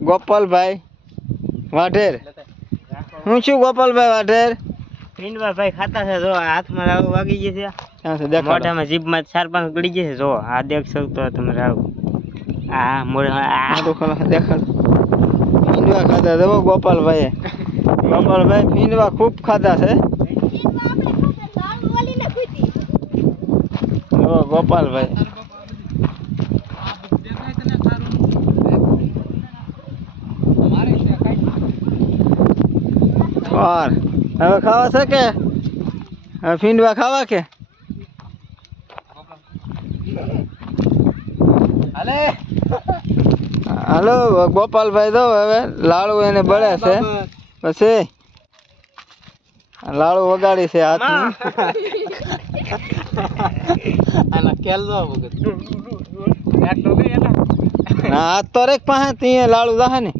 ગોપાલભાઈ વાઢેર હું છું ગોપાલભાઈ વાઢેર પિંડવા ભાઈ ખાતા છે જો હાથમાં રાવ વાગી ગઈ છે ક્યાં છે દેખાડો મોઢામાં જીભમાં 4-5 ગળી ગઈ છે જો આ દેખ શકતો તમે રાવ આ મોઢા મોઢું ખોલો દેખાડો પીંડવા ખાધા છે ગોપાલભાઈ પીંડવા ખૂબ ખાધા છે ગોપાલભાઈ और હવે ખાવા છે કે હવે પીંડવા ખાવા કે હાલો ગોપાલભાઈ દો હવે લાડુ એને બળે છે પછી લાડુ વગાડી છે હાથમાં ના હાથ તો રેક પાસે ત્યાં લાડુ જાહે ને